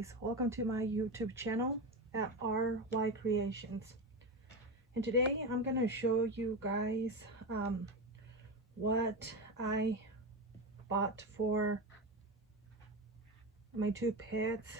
guys, welcome to my YouTube channel at RY Creations. And today I'm gonna show you guys what I bought for my two pets.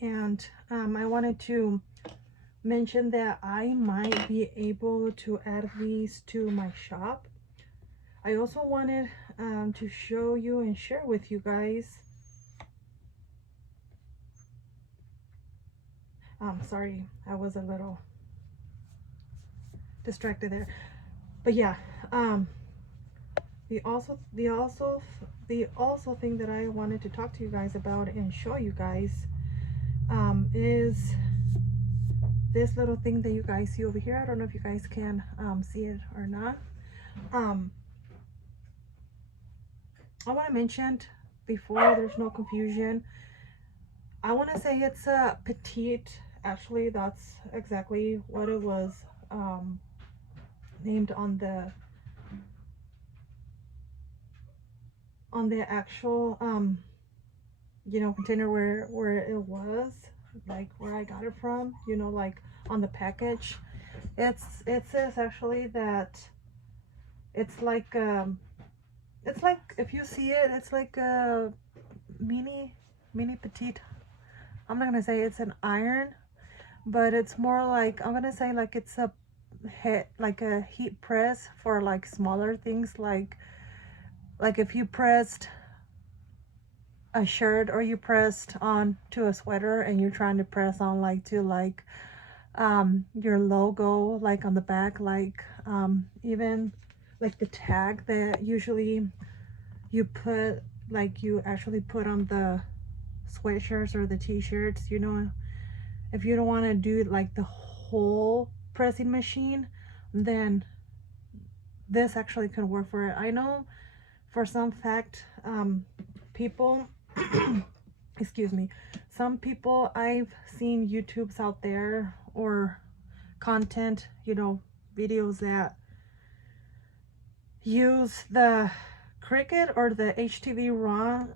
And I wanted to mention that I might be able to add these to my shop. I also wanted to show you and share with you guys. Sorry, I was a little distracted there. But yeah, the also thing that I wanted to talk to you guys about and show you guys is this little thing that you guys see over here. I don't know if you guys can see it or not. I want to mention before there's no confusion, I want to say it's a petite. Actually, that's exactly what it was named on the actual container where it was, like where I got it from, like on the package. It says actually that it's like if you see it, it's like a mini petite. I'm not gonna say it's an iron, but it's more like, I'm gonna say like it's a heat press for like smaller things, like if you pressed a shirt or you pressed on to a sweater and you're trying to press on your logo, like on the back, like even like the tag that usually you put, like you actually put on the sweatshirts or the t-shirts, if you don't want to do like the whole pressing machine, then this actually can work for it. I know for some fact people excuse me, some people I've seen YouTubes out there or content, videos that use the Cricut or the HTV Raw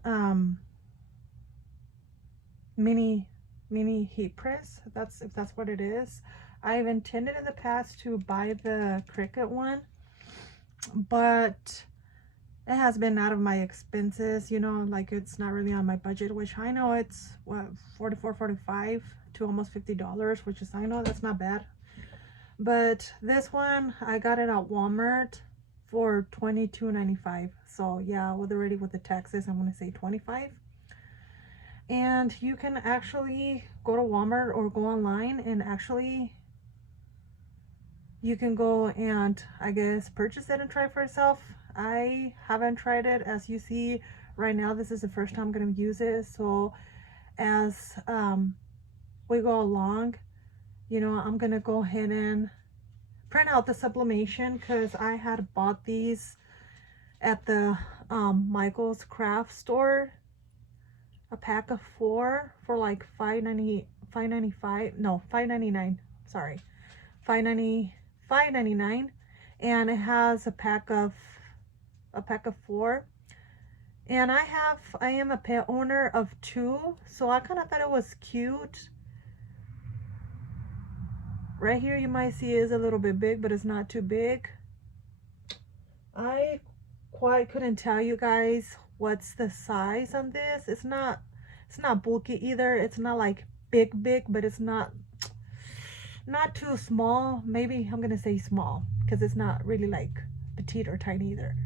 mini heat press, if that's what it is. I've intended in the past to buy the Cricut one, but it has been out of my expenses, like it's not really on my budget, which I know it's what, $44, $45 to almost $50, which is, I know that's not bad. But this one I got it at Walmart for $22.95. So yeah, with the taxes, I'm gonna say $25. And you can actually go to Walmart or go online and actually you can go and I guess purchase it and try it for yourself. I haven't tried it. As you see right now, this is the first time I'm going to use it. So as we go along, I'm going to go ahead and print out the sublimation, because I had bought these at the Michael's craft store, a pack of 4 for like $5.99, sorry, $5.99, and it has a pack of 4. And I am a pet owner of 2, so I kind of thought it was cute. Right here you might see is a little bit big, but it's not too big. I quite couldn't tell you guys what's the size on this. It's not bulky either. It's not like big, but it's not too small. Maybe I'm gonna say small, because it's not really like petite or tiny either.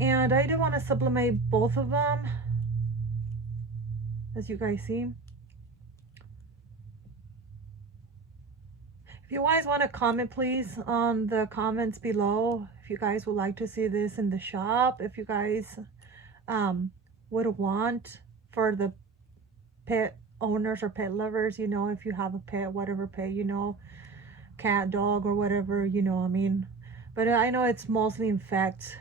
And I do want to sublimate both of them, as you guys see. If you guys want to comment, please, on the comments below, if you guys would like to see this in the shop, if you guys would want for the pet owners or pet lovers, if you have a pet, whatever pet, cat, dog, or whatever, I mean. But I know it's mostly, in fact,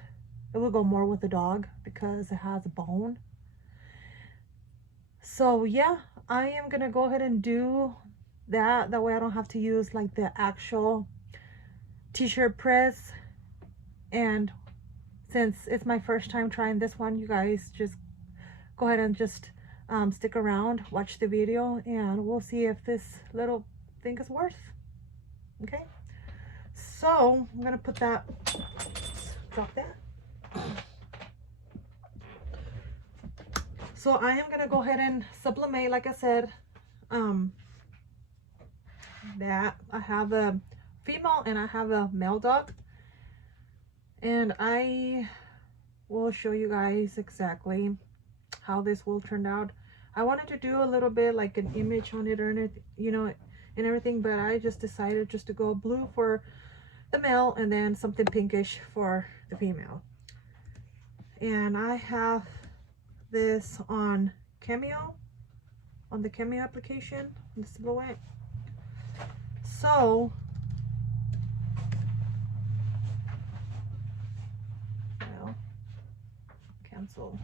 it will go more with the dog because it has a bone. So yeah, I am gonna go ahead and do that way I don't have to use like the actual t-shirt press. And since it's my first time trying this one, you guys just go ahead and just stick around, watch the video, and we'll see if this little thing is worth. Okay, so I'm gonna put that, drop that. So I am gonna go ahead and sublimate, like I said, that I have a female and I have a male dog, and I will show you guys exactly how this will turn out. I wanted to do a little bit like an image on it, or anything, you know, and everything, but I just decided just to go blue for the male and then something pinkish for the female. And I have this on Cameo, on the Cameo application, the silhouette. So well, cancel.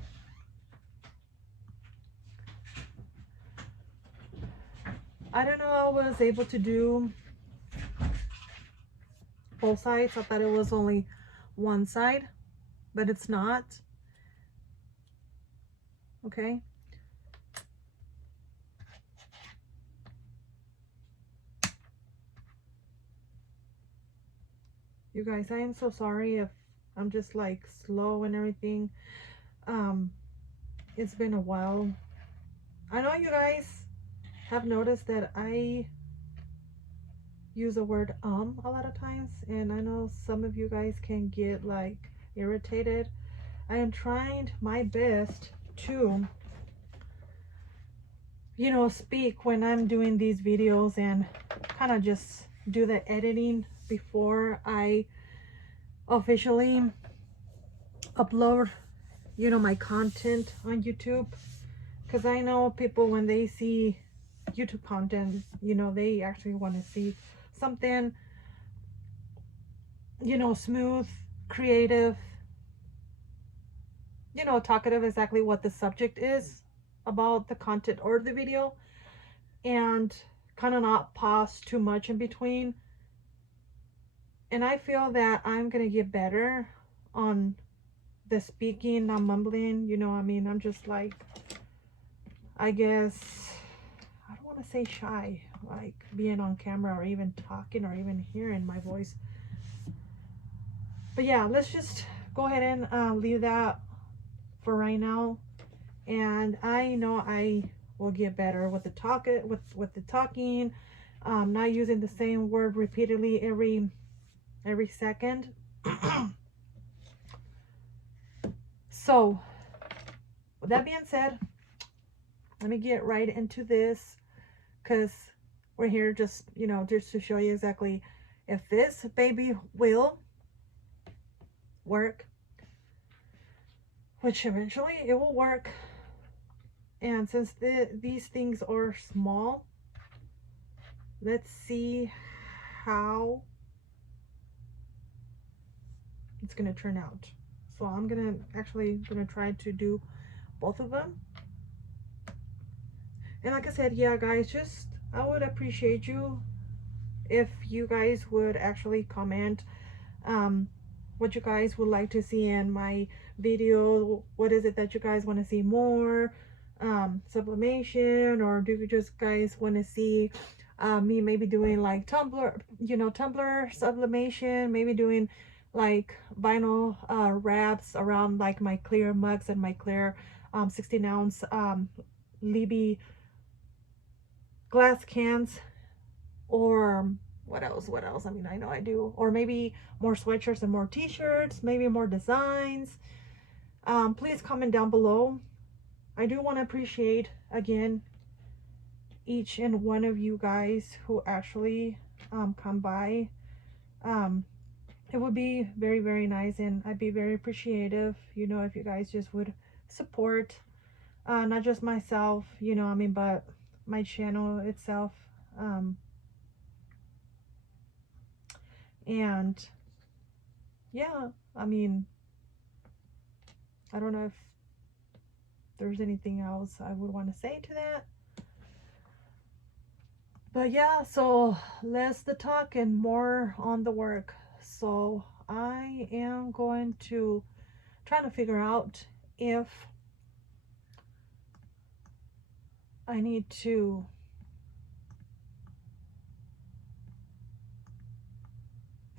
I don't know, I was able to do both sides. I thought it was only one side, but it's not. Okay. You guys, I am so sorry if I'm just like slow and everything. It's been a while. I know you guys have noticed that I use the word a lot of times, and I know some of you guys can get like irritated. I am trying my best to, you know, speak when I'm doing these videos and kind of just do the editing before I officially upload, you know, my content on YouTube. Because I know people, when they see YouTube content, you know, they actually want to see something, you know, smooth, creative, you know, talkative, exactly what the subject is about the content or the video, and kind of not pause too much in between. And I feel that I'm gonna get better on the speaking, not mumbling, you know. I mean, I'm just like, I guess, I don't want to say shy, like being on camera or even talking or even hearing my voice. But yeah, let's just go ahead and leave that for right now. And I know I will get better with the talking, not using the same word repeatedly every second. So with that being said, let me get right into this, because we're here just, you know, just to show you exactly if this baby will work, which eventually it will work. And since these things are small, let's see how it's gonna turn out. So I'm gonna try to do both of them. And like I said, yeah guys, just I would appreciate you if you guys would actually comment what you guys would like to see in my video. What is it that you guys want to see more? Sublimation, or do you just guys want to see me maybe doing like tumbler, you know, tumbler sublimation, maybe doing like vinyl wraps around like my clear mugs and my clear 16-ounce Libby glass cans, or what else? I mean, I know I do. Or maybe more sweatshirts and more t-shirts, maybe more designs. Please comment down below. I do want to appreciate, again, each and one of you guys who actually come by. It would be very, very nice, and I'd be very appreciative, you know, if you guys just would support, not just myself, you know, I mean, but my channel itself. And yeah, I mean, I don't know if there's anything else I would want to say to that. But yeah, so less the talk and more on the work. So I am going to try to figure out if I need to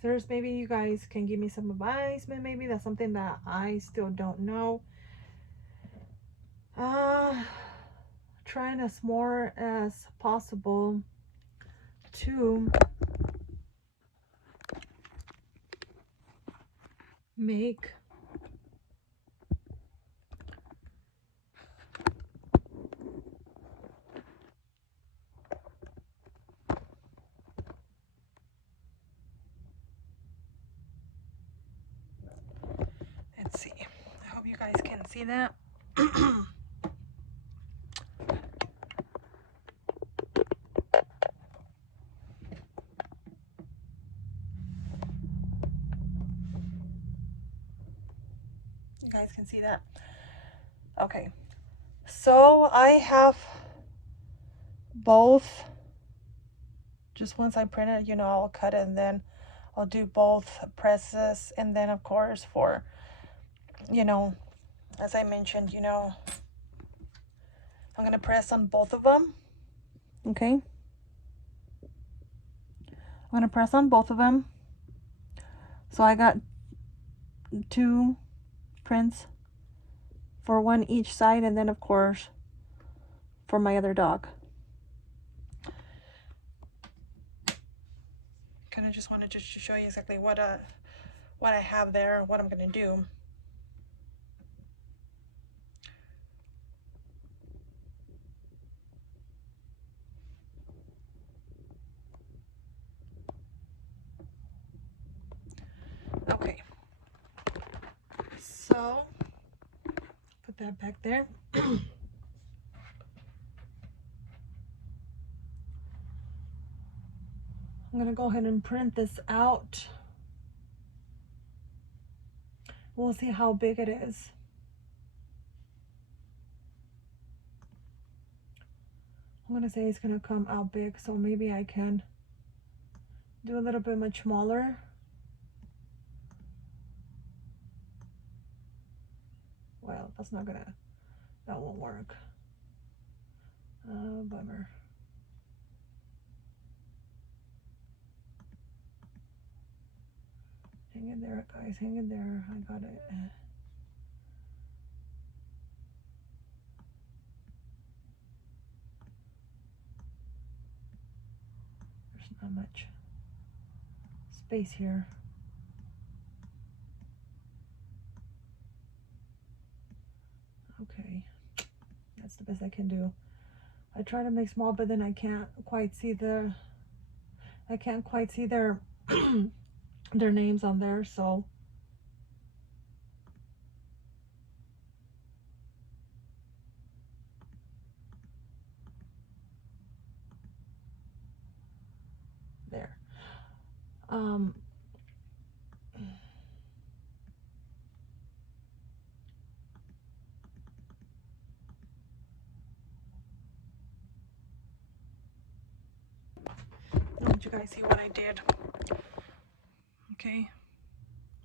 there's maybe you guys can give me some advice, but maybe that's something that I still don't know. Trying as more as possible to make let's see, I hope you guys can see that. You guys can see that. Okay, so I have both. Just once I print it, you know, I'll cut it and then I'll do both presses. And then of course for, you know, as I mentioned, you know, I'm gonna press on both of them. Okay, I'm gonna press on both of them. So I got 2 prints for one each side, and then of course for my other dog. Kind of just wanted to show you exactly what I have there, what I'm gonna do. Okay, so put that back there. I'm gonna go ahead and print this out. We'll see how big it is. I'm gonna say it's gonna come out big, so maybe I can do a little bit much smaller. Well, that won't work. Bummer. Hang in there, guys, hang in there. I got it. There's not much space here. Okay, that's the best I can do. I try to make small, but then I can't quite see their their names on there, so there. Did you guys see what I did? Okay,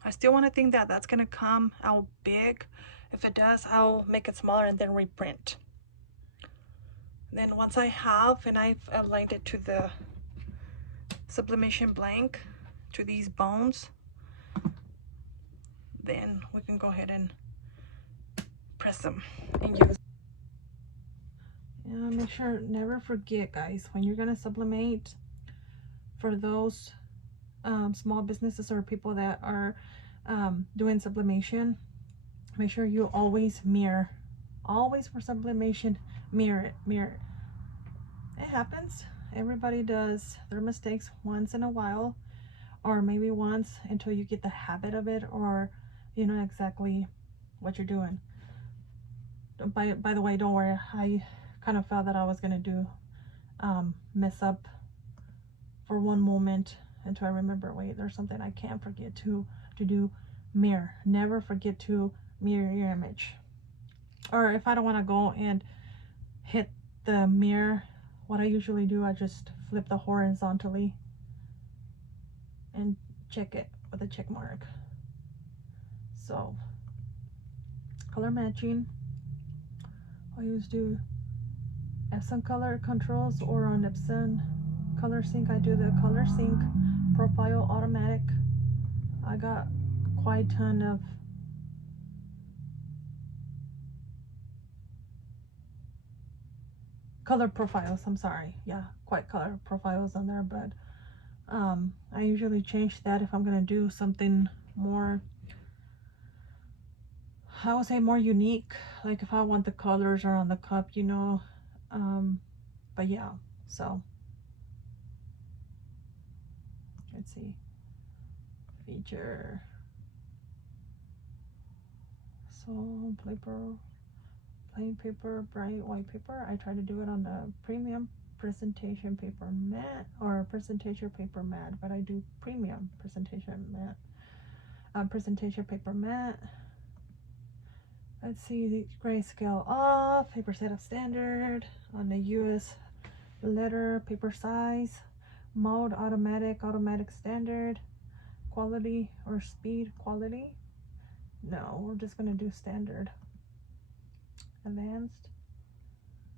I still want to think that that's gonna come out big. If it does, I'll make it smaller and then reprint. Then once I have, and I've aligned it to the sublimation blank, to these bones, then we can go ahead and press them and use. Yeah, make sure, never forget, guys, when you're gonna sublimate, for those small businesses or people that are doing sublimation, make sure you always mirror. Always for sublimation, mirror it, mirror it. It happens. Everybody does their mistakes once in a while, or maybe once until you get the habit of it, or you know exactly what you're doing. By the way, don't worry, I kind of felt that I was gonna do mess up for one moment until I remember, wait, there's something I can't forget to do. Mirror. Never forget to mirror your image. Or if I don't want to go and hit the mirror, what I usually do, I just flip the horizontally and check it with a check mark. So color matching, I always do Epson color controls or on Epson color sync. I do the color sync profile automatic. I got quite a ton of color profiles. I'm sorry, yeah, quite color profiles on there, but I usually change that if I'm gonna do something more, I would say more unique, like if I want the colors around the cup, you know. But yeah, so let's see, feature, so paper, plain paper, bright white paper. I try to do it on the premium presentation paper matte or presentation paper matte, but I do premium presentation matte, presentation paper matte. Let's see, the grayscale off, paper setup standard on the US letter, paper size, mode automatic, automatic standard, quality or speed quality. No, we're just gonna do standard. Advanced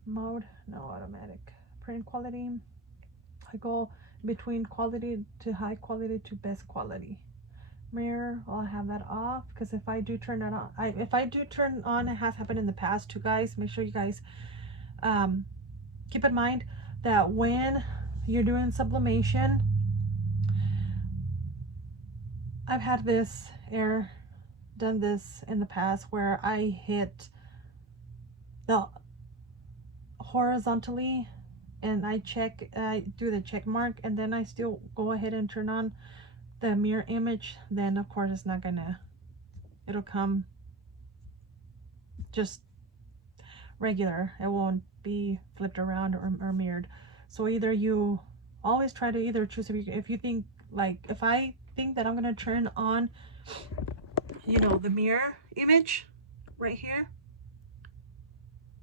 mode, no, automatic. Print quality, I go between quality to high quality to best quality. Mirror, I'll have that off because if I do turn it on, if I do turn on, it has happened in the past too, guys. Make sure you guys keep in mind that when you're doing sublimation, I've had this error, done this in the past where I hit the horizontally and I do the check mark, and then I still go ahead and turn on the mirror image. Then of course it's not gonna, it'll come just regular, it won't be flipped around or mirrored. So either you always try to either choose, if you think, like if I think that I'm gonna turn on, you know, the mirror image right here,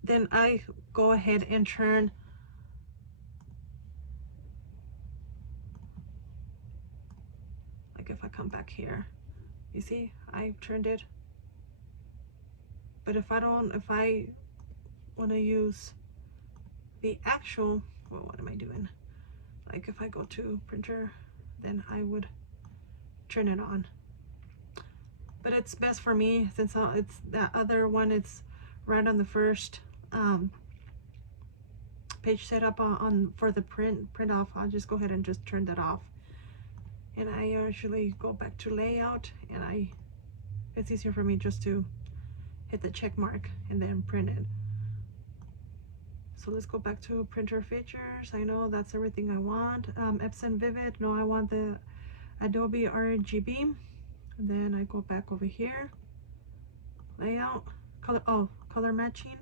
then I go ahead and turn if I come back here, you see I turned it. But if I want to use the actual, well, what am I doing, like if I go to printer, then I would turn it on. But it's best for me since it's that other one, it's right on the first page setup on for the print off. I'll just go ahead and just turn that off, and I usually go back to layout, and it's easier for me just to hit the check mark and then print it. So let's go back to printer features. I know that's everything I want. Epson Vivid, no, I want the Adobe RGB. And then I go back over here, layout, color, oh, color matching.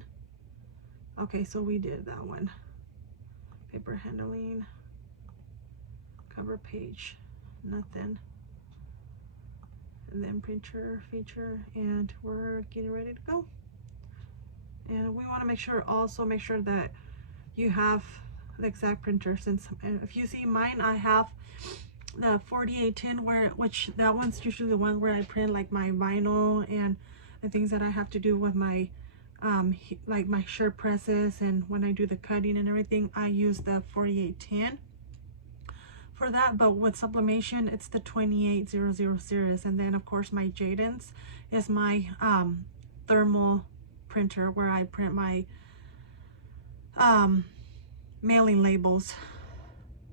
Okay, so we did that one. Paper handling, cover page, nothing. And then printer feature, and we're getting ready to go. And we want to make sure, also make sure that you have the exact printer, since if you see mine, I have the 4810, which that one's usually the one where I print like my vinyl and the things that I have to do with my like my shirt presses, and when I do the cutting and everything, I use the 4810 for that. But with sublimation, it's the 2800 series. And then of course my Jaden's is my thermal printer where I print my mailing labels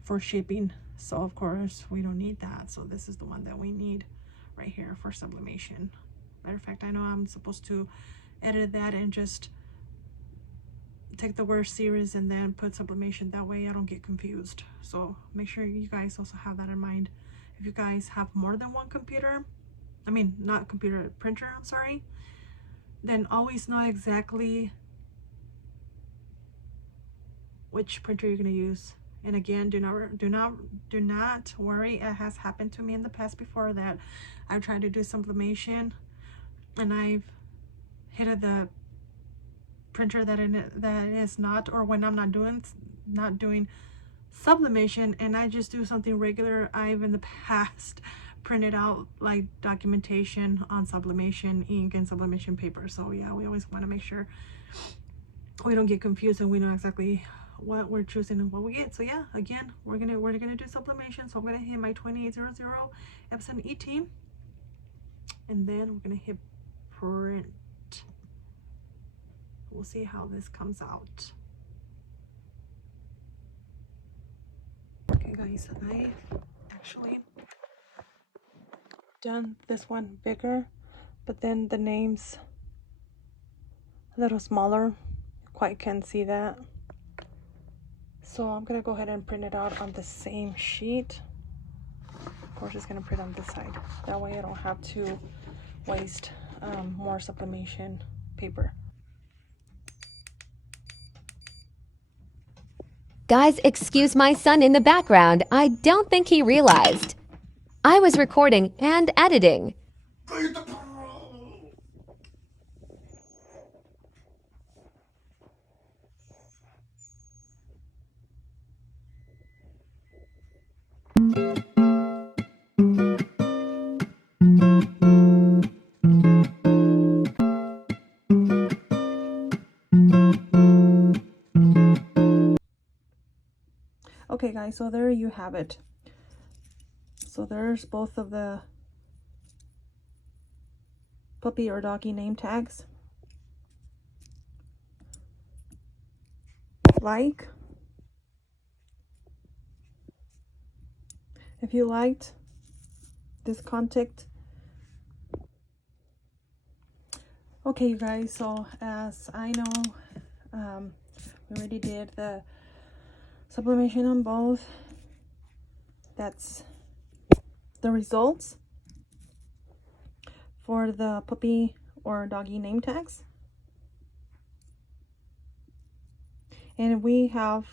for shipping. So of course we don't need that, so this is the one that we need right here for sublimation. Matter of fact, I know I'm supposed to edit that and just take the word series and then put sublimation, that way I don't get confused. So make sure you guys also have that in mind. If you guys have more than one computer, I mean not computer, printer, I'm sorry, then always know exactly which printer you're going to use. And again, do not worry, it has happened to me in the past before that I've tried to do sublimation and I've hit the printer that is not, or when I'm not doing sublimation and I just do something regular, I've in the past printed out like documentation on sublimation ink and sublimation paper. So yeah, we always want to make sure we don't get confused and we know exactly what we're choosing and what we get. So yeah, again, we're gonna do sublimation. So I'm gonna hit my 2800 Epson E-Team, and then we're gonna hit print. We'll see how this comes out. Okay guys, I actually done this one bigger, but then the name's a little smaller. You quite can see that. So I'm gonna go ahead and print it out on the same sheet. We're just gonna print on this side. That way I don't have to waste more sublimation paper. Guys, excuse my son in the background. I don't think he realized. I was recording and editing. Okay guys, so there you have it. So there's both of the puppy or doggy name tags. Like, if you liked this content. Okay you guys, so as I know, we already did the sublimation on both. That's the results for the puppy or doggy name tags. And we have